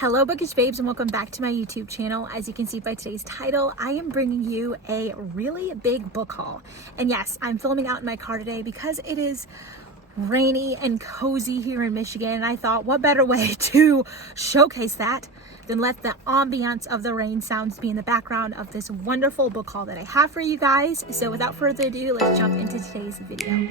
Hello Bookish Babes and welcome back to my YouTube channel. As you can see by today's title, I am bringing you a really big book haul. And yes, I'm filming out in my car today because it is rainy and cozy here in Michigan. And I thought, what better way to showcase that than let the ambiance of the rain sounds be in the background of this wonderful book haul that I have for you guys. So without further ado, let's jump into today's video.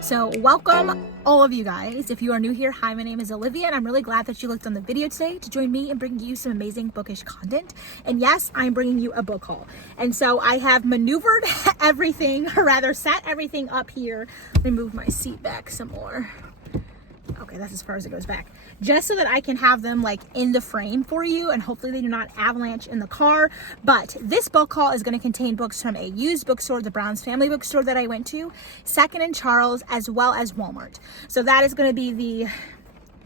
So welcome all of you guys. If you are new here, hi, my name is Olivia and I'm really glad that you looked on the video today to join me and bring you some amazing bookish content. And yes, I'm bringing you a book haul. And so I have maneuvered everything, or rather set everything up here. Let me move my seat back some more. Okay, that's as far as it goes back. Just so that I can have them like in the frame for you and hopefully they do not avalanche in the car. But this book haul is going to contain books from a used bookstore, the Browns Family Bookstore that I went to, Second and Charles, as well as Walmart. So that is going to be the,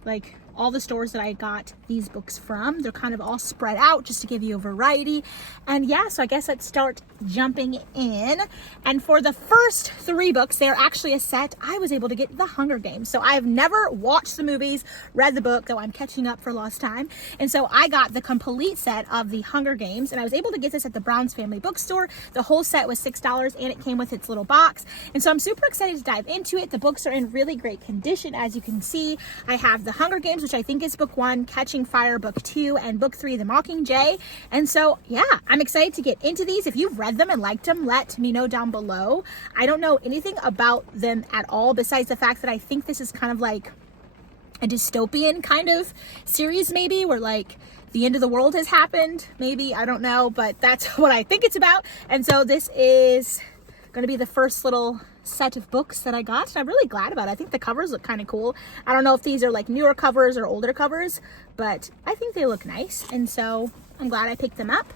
like, all the stores that I got these books from. They're kind of all spread out just to give you a variety. And yeah, so I guess let's start jumping in. And for the first three books, they're actually a set. I was able to get The Hunger Games. So I've never watched the movies, read the book, though I'm catching up for lost time. And so I got the complete set of The Hunger Games, and I was able to get this at the Browns Family Bookstore. The whole set was $6 and it came with its little box. And so I'm super excited to dive into it. The books are in really great condition. As you can see, I have The Hunger Games, which I think is book 1, Catching Fire, book 2, and book 3, The Mockingjay. And so, yeah, I'm excited to get into these. If you've read them and liked them, let me know down below. I don't know anything about them at all, besides the fact that I think this is kind of like a dystopian kind of series, maybe, where like the end of the world has happened, maybe, I don't know, but that's what I think it's about. And so this is going to be the first little set of books that I got, and I'm really glad about it. I think the covers look kind of cool. I don't know if these are like newer covers or older covers, but I think they look nice, and so I'm glad I picked them up.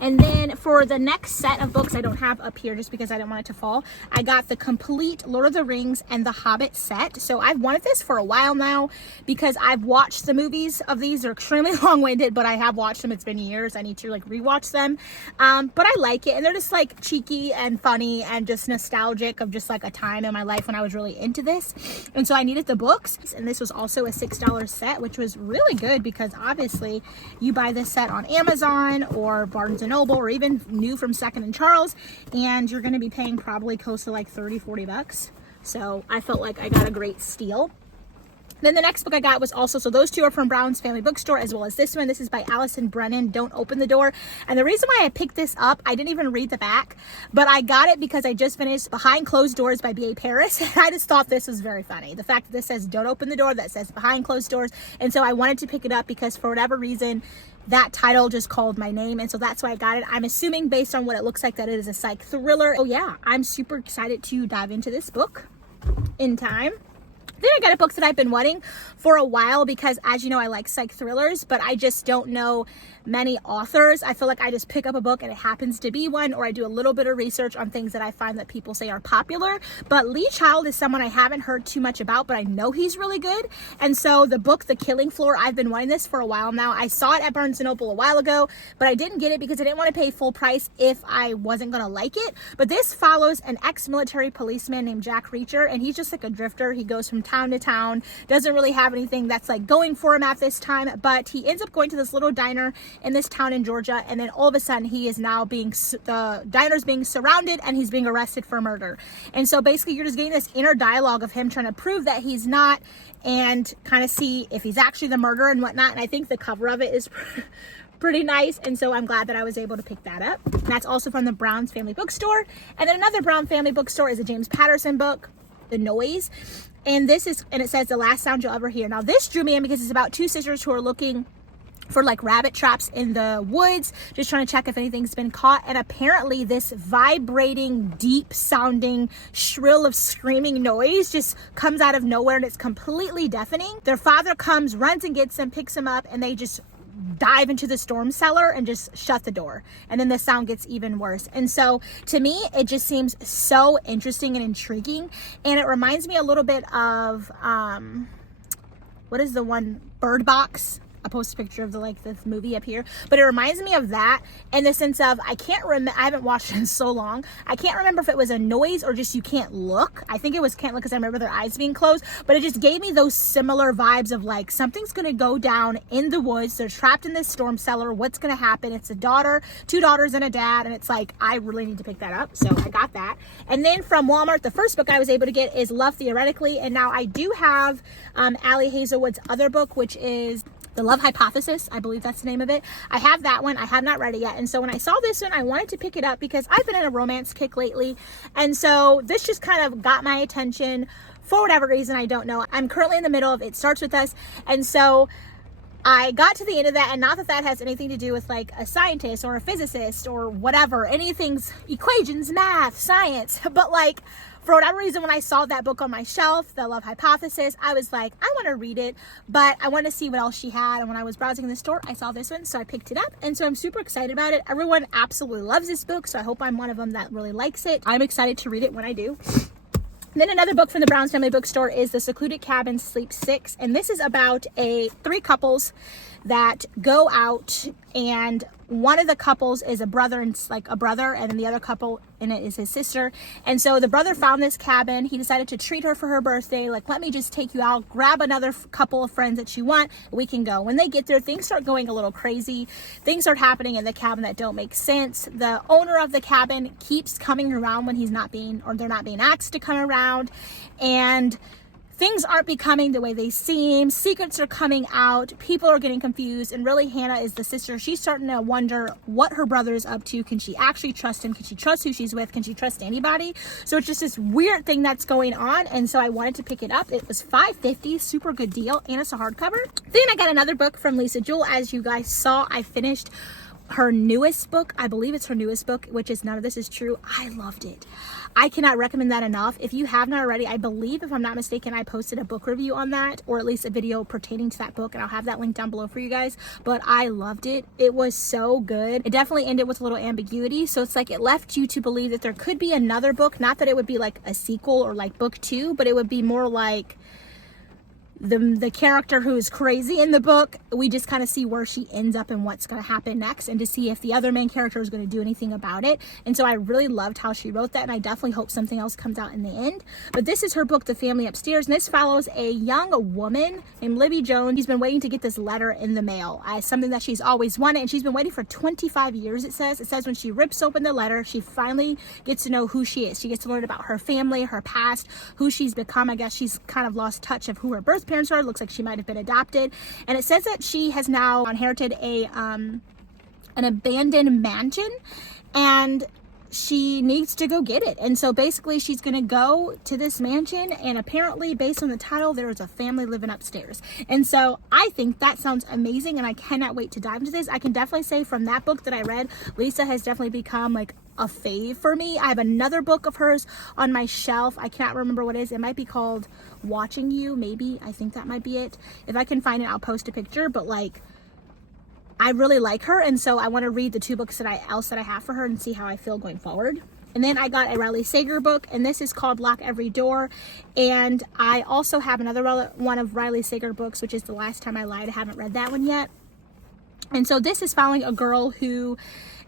And then for the next set of books, I don't have up here just because I didn't want it to fall, I got the complete Lord of the Rings and The Hobbit set. So I've wanted this for a while now because I've watched the movies of these. They're extremely long-winded, but I have watched them. It's been years. I need to like rewatch them. But I like it, and they're just like cheeky and funny and just nostalgic of just like a time in my life when I was really into this. And so I needed the books, and this was also a $6 set, which was really good because obviously you buy this set on Amazon or Barnes & Noble or even new from Second and Charles, and you're going to be paying probably close to like 30-40 bucks. So I felt like I got a great steal. Then the next book I got was also, so those two are from Browns Family Bookstore, as well as this one. This is by Allison Brennan, Don't Open the Door. And the reason why I picked this up, I didn't even read the back, but I got it because I just finished Behind Closed Doors by B.A. Paris. And I just thought this was very funny. The fact that this says Don't Open the Door, that says Behind Closed Doors. And so I wanted to pick it up because for whatever reason, that title just called my name, and so that's why I got it. I'm assuming based on what it looks like that it is a psych thriller. Oh yeah, I'm super excited to dive into this book in time. Then I got a book that I've been wanting for a while because, as you know, I like psych thrillers, but I just don't know many authors. I feel like I just pick up a book and it happens to be one, or I do a little bit of research on things that I find that people say are popular. But Lee Child is someone I haven't heard too much about, but I know he's really good. And so the book, The Killing Floor, I've been wanting this for a while now. I saw it at Barnes & Noble a while ago, but I didn't get it because I didn't want to pay full price if I wasn't going to like it. But this follows an ex-military policeman named Jack Reacher, and he's just like a drifter. He goes from town to town, doesn't really have anything that's like going for him at this time, but he ends up going to this little diner in this town in Georgia, and then all of a sudden he is now the diner's being surrounded and he's being arrested for murder. And so basically you're just getting this inner dialogue of him trying to prove that he's not and kind of see if he's actually the murderer and whatnot. And I think the cover of it is pretty nice, and so I'm glad that I was able to pick that up. And that's also from the Browns Family Bookstore. And then another Brown Family Bookstore is a James Patterson book, The Noise. And this is, and it says The Last Sound You'll Ever Hear. Now this drew me in because it's about two sisters who are looking for like rabbit traps in the woods, just trying to check if anything's been caught. And apparently this vibrating, deep sounding shrill of screaming noise just comes out of nowhere, and it's completely deafening. Their father comes, runs and gets them, picks them up, and they just dive into the storm cellar and just shut the door, and then the sound gets even worse. And so to me it just seems so interesting and intriguing, and it reminds me a little bit of what is the one, Bird Box, I'll post a picture of the movie up here, but it reminds me of that in the sense of I haven't watched it in so long. I can't remember if it was a noise or just you can't look. I think it was can't look because I remember their eyes being closed, but it just gave me those similar vibes of like something's gonna go down in the woods. They're trapped in this storm cellar. What's gonna happen? It's a daughter, 2 daughters and a dad, and it's like I really need to pick that up. So I got that. And then from Walmart, the first book I was able to get is Love Theoretically, and now I do have Ali Hazelwood's other book, which is The Love Hypothesis. I believe that's the name of it. I have that one. I have not read it yet. And so when I saw this one, I wanted to pick it up because I've been in a romance kick lately. And so this just kind of got my attention for whatever reason. I don't know. I'm currently in the middle of It Starts With Us. And so I got to the end of that, and not that that has anything to do with like a scientist or a physicist or whatever, anything's equations, math, science, but like for whatever reason, when I saw that book on my shelf, The Love Hypothesis, I was like, I want to read it, but I want to see what else she had. And when I was browsing in the store, I saw this one, so I picked it up. And so I'm super excited about it. Everyone absolutely loves this book, so I hope I'm one of them that really likes it. I'm excited to read it when I do. Then another book from the Browns Family Bookstore is The Secluded Cabin Sleep 6. And this is about 3 couples that go out, and one of the couples is a brother and then the other couple in it is his sister. And so the brother found this cabin. He decided to treat her for her birthday. Like, let me just take you out, grab another couple of friends that you want. We can go. When they get there, things start going a little crazy. Things start happening in the cabin that don't make sense. The owner of the cabin keeps coming around when they're not being asked to come around. And things aren't becoming the way they seem. Secrets are coming out. People are getting confused. And really, Hannah is the sister. She's starting to wonder what her brother is up to. Can she actually trust him? Can she trust who she's with? Can she trust anybody? So it's just this weird thing that's going on. And so I wanted to pick it up. It was $5.50, super good deal. And it's a hardcover. Then I got another book from Lisa Jewell. As you guys saw, I finished her newest book. I believe it's her newest book, which is None of This Is True. I loved it. I cannot recommend that enough. If you have not already, I believe, if I'm not mistaken, I posted a book review on that, or at least a video pertaining to that book, and I'll have that link down below for you guys. But I loved it. It was so good. It definitely ended with a little ambiguity, so it's like it left you to believe that there could be another book. Not that it would be like a sequel or like book 2, but it would be more like the character who is crazy in the book. We just kind of see where she ends up and what's going to happen next, and to see if the other main character is going to do anything about it. And so I really loved how she wrote that, and I definitely hope something else comes out in the end. But this is her book, The Family Upstairs, and this follows a young woman named Libby Jones. She's been waiting to get this letter in the mail, something that she's always wanted, and she's been waiting for 25 years. It says when she rips open the letter, she finally gets to know who she is. She gets to learn about her family, her past, who she's become. I guess she's kind of lost touch of who her birth parents are. Looks like she might have been adopted, and it says that she has now inherited an abandoned mansion, and she needs to go get it. And so basically she's gonna go to this mansion, and apparently, based on the title, there is a family living upstairs. And so I think that sounds amazing, and I cannot wait to dive into this. I can definitely say from that book that I read, Lisa has definitely become like a fave for me. I have another book of hers on my shelf. I can't remember what it is. It might be called Watching You, maybe. I think that might be it. If I can find it, I'll post a picture. But like, I really like her, and so I want to read the 2 books that I have for her and see how I feel going forward. And then I got a Riley Sager book, and this is called Lock Every Door. And I also have another one of Riley Sager books, which is The Last Time I Lied. I haven't read that one yet. And so this is following a girl who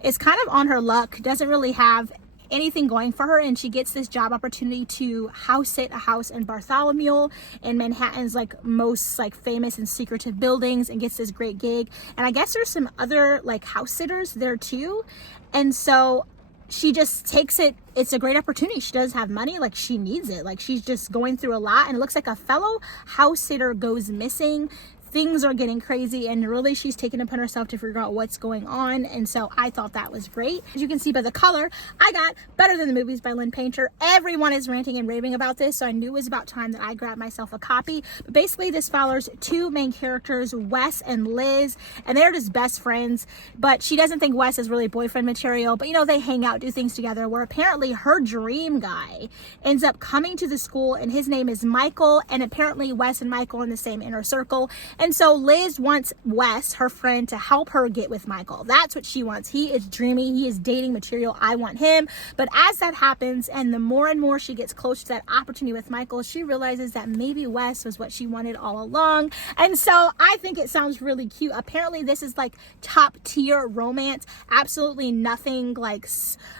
is kind of on her luck, doesn't really have anything going for her, and she gets this job opportunity to house sit a house in Bartholomew, in Manhattan's like most like famous and secretive buildings, and gets this great gig. And I guess there's some other like house sitters there too, and so she just takes it. It's a great opportunity. She does have money, like she needs it, like she's just going through a lot, and it looks like a fellow house sitter goes missing. Things are getting crazy, and really she's taken upon herself to figure out what's going on. And so I thought that was great. As you can see by the color, I got Better Than the Movies by Lynn Painter. Everyone is ranting and raving about this, so I knew it was about time that I grabbed myself a copy. But basically this follows 2 main characters, Wes and Liz, and they're just best friends. But she doesn't think Wes is really boyfriend material, but you know, they hang out, do things together, where apparently her dream guy ends up coming to the school, and his name is Michael, and apparently Wes and Michael are in the same inner circle. And so Liz wants Wes, her friend, to help her get with Michael. That's what she wants. He is dreamy. He is dating material. I want him. But as that happens, and the more and more she gets close to that opportunity with Michael, she realizes that maybe Wes was what she wanted all along. And so I think it sounds really cute. Apparently this is like top tier romance. Absolutely nothing like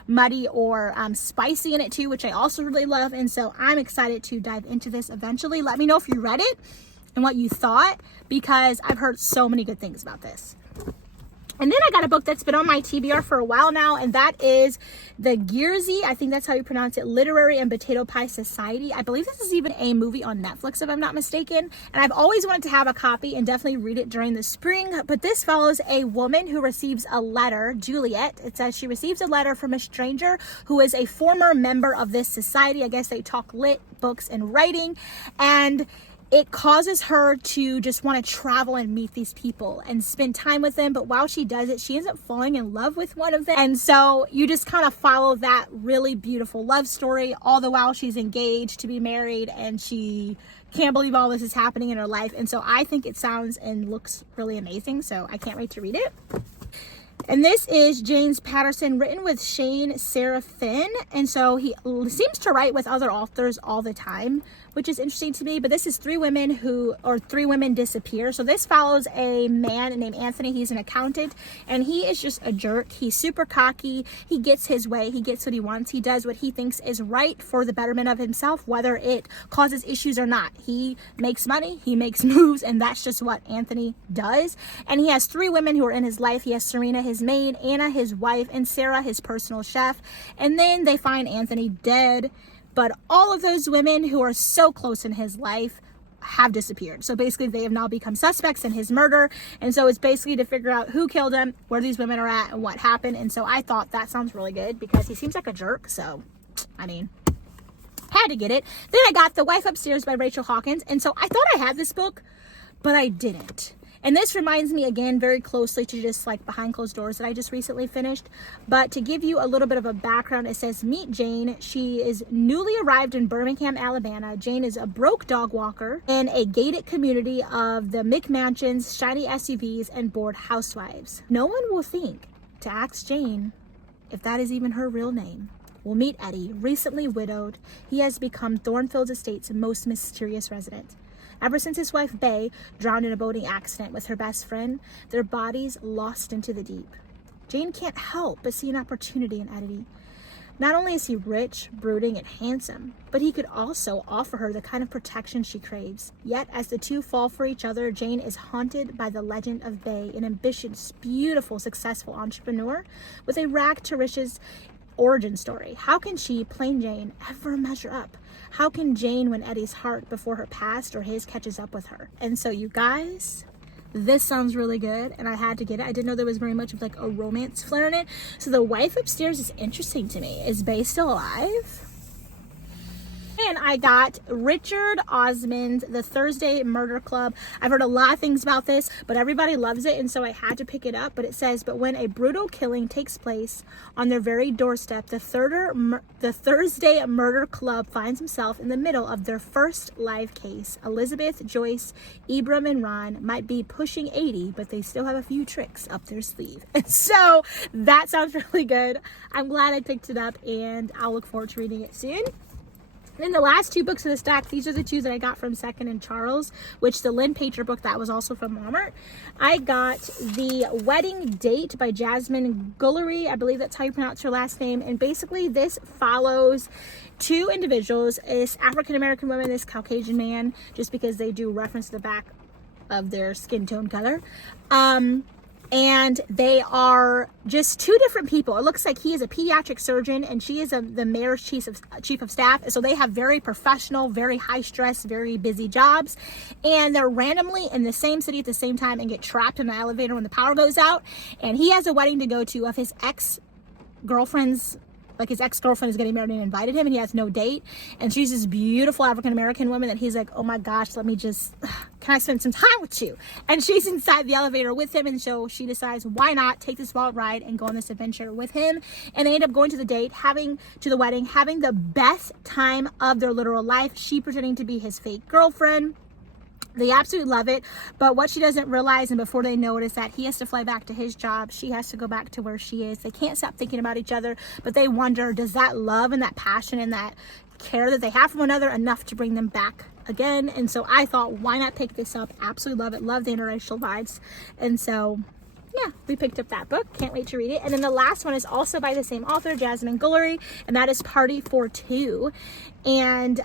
muddy or spicy in it too, which I also really love. And so I'm excited to dive into this eventually. Let me know if you read it and what you thought, because I've heard so many good things about this. And then I got a book that's been on my TBR for a while now, and that is the Guillory, I think that's how you pronounce it, Literary and Potato Pie Society. I believe this is even a movie on Netflix, if I'm not mistaken. And I've always wanted to have a copy and definitely read it during the spring. But this follows a woman who receives a letter, Juliet. It says she receives a letter from a stranger who is a former member of this society. I guess they talk lit, books, and writing. And it causes her to just want to travel and meet these people and spend time with them. But while she does it, she ends up falling in love with one of them. And so you just kind of follow that really beautiful love story, all the while she's engaged to be married and she can't believe all this is happening in her life. And so I think it sounds and looks really amazing. So I can't wait to read it. And this is James Patterson, written with Shane Seraphin. And so he seems to write with other authors all the time, which is interesting to me. But this is three women disappear. So this follows a man named Anthony. He's an accountant and he is just a jerk. He's super cocky. He gets his way. He gets what he wants. He does what he thinks is right for the betterment of himself, whether it causes issues or not. He makes money, he makes moves, and that's just what Anthony does. And he has three women who are in his life. He has Serena, his maid, Anna, his wife, and Sarah, his personal chef. And then they find Anthony dead. But all of those women who are so close in his life have disappeared. So basically they have now become suspects in his murder. And so it's basically to figure out who killed him, where these women are at, and what happened. And so I thought that sounds really good because he seems like a jerk. So, I mean, had to get it. Then I got The Wife Upstairs by Rachel Hawkins. And so I thought I had this book, but I didn't. And this reminds me again very closely to just like Behind Closed Doors that I just recently finished. But to give you a little bit of a background, it says, meet Jane. She is newly arrived in Birmingham, Alabama. Jane is a broke dog walker in a gated community of the McMansions, shiny SUVs, and bored housewives. No one will think to ask Jane if that is even her real name. We'll meet Eddie, recently widowed. He has become Thornfield Estate's most mysterious resident. Ever since his wife, Bay, drowned in a boating accident with her best friend, their bodies lost into the deep. Jane can't help but see an opportunity in Eddie. Not only is he rich, brooding, and handsome, but he could also offer her the kind of protection she craves. Yet, as the two fall for each other, Jane is haunted by the legend of Bay, an ambitious, beautiful, successful entrepreneur with a rag-to-riches origin story. How can she, plain Jane, ever measure up? How can Jane win Eddie's heart before her past or his catches up with her? And so you guys, this sounds really good and I had to get it. I didn't know there was very much of like a romance flair in it. So The Wife Upstairs is interesting to me. Is Bay still alive? And I got Richard Osman's The Thursday Murder Club. I've heard a lot of things about this, but everybody loves it, and so I had to pick it up. But it says, but when a brutal killing takes place on their very doorstep, the Thursday Murder Club finds himself in the middle of their first live case. Elizabeth, Joyce, Ibram, and Ron might be pushing 80, but they still have a few tricks up their sleeve. And so that sounds really good. I'm glad I picked it up, and I'll look forward to reading it soon. Then the last two books in the stack, these are the two that I got from Second and Charles, which the Lynn Painter book, that was also from Walmart. I got The Wedding Date by Jasmine Guillory. I believe that's how you pronounce her last name. And basically this follows two individuals, this African-American woman, this Caucasian man, just because they do reference the back of their skin tone color. And they are just two different people. It looks like he is a pediatric surgeon and she is the mayor's chief of staff. So they have very professional, very high stress, very busy jobs. And they're randomly in the same city at the same time and get trapped in an elevator when the power goes out. And he has a wedding to go to of his ex-girlfriend's, like his ex-girlfriend is getting married and invited him, and he has no date. And she's this beautiful African-American woman that he's like, oh my gosh, can I spend some time with you? And she's inside the elevator with him, and so she decides, why not take this wild ride and go on this adventure with him? And they end up going to the wedding, having the best time of their literal life. She pretending to be his fake girlfriend. They absolutely love it, but what she doesn't realize, and before they know it, is that he has to fly back to his job. She has to go back to where she is. They can't stop thinking about each other, but they wonder, does that love and that passion and that care that they have for one another enough to bring them back again? And so I thought, why not pick this up? Absolutely love it. Love the interracial vibes. And so yeah, we picked up that book. Can't wait to read it. And then the last one is also by the same author, Jasmine Guillory, and that is Party for Two. And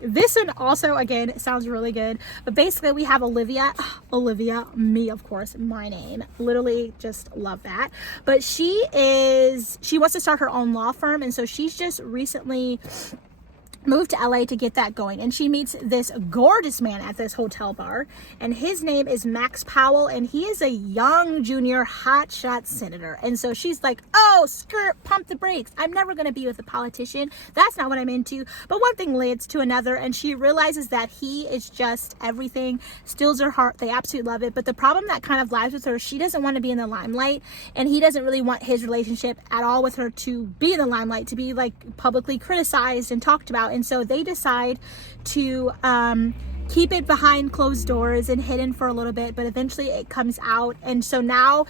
this one also, again, sounds really good. But basically, we have Olivia, me, of course, my name. Literally just love that. But she wants to start her own law firm. And so she's just recently moved to LA to get that going, and she meets this gorgeous man at this hotel bar, and his name is Max Powell, and he is a young junior hotshot senator. And so she's like, oh, skirt, pump the brakes, I'm never going to be with a politician, that's not what I'm into. But one thing leads to another, and she realizes that he is just everything, steals her heart. They absolutely love it. But the problem that kind of lies with her, she doesn't want to be in the limelight, and he doesn't really want his relationship at all with her to be in the limelight, to be like publicly criticized and talked about. And so they decide to keep it behind closed doors and hidden for a little bit, but eventually it comes out. And so now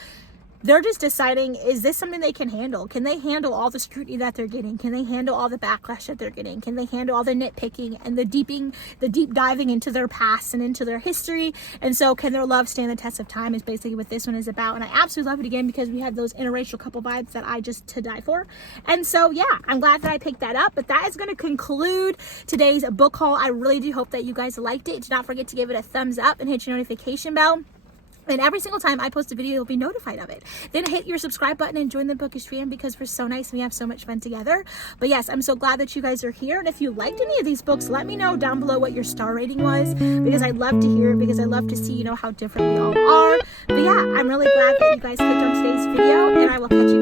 they're just deciding, is this something they can handle? Can they handle all the scrutiny that they're getting? Can they handle all the backlash that they're getting? Can they handle all the nitpicking and the deep diving into their past and into their history? And so can their love stand the test of time is basically what this one is about. And I absolutely love it, again, because we have those interracial couple vibes that I just to die for. And so yeah, I'm glad that I picked that up. But that is going to conclude today's book haul. I really do hope that you guys liked it. Do not forget to give it a thumbs up and hit your notification bell. And every single time I post a video, you'll be notified of it. Then hit your subscribe button and join the Bookish fam, because we're so nice and we have so much fun together. But yes, I'm so glad that you guys are here. And if you liked any of these books, let me know down below what your star rating was, because I'd love to hear it, because I love to see, how different we all are. But yeah, I'm really glad that you guys clicked on today's video, and I will catch you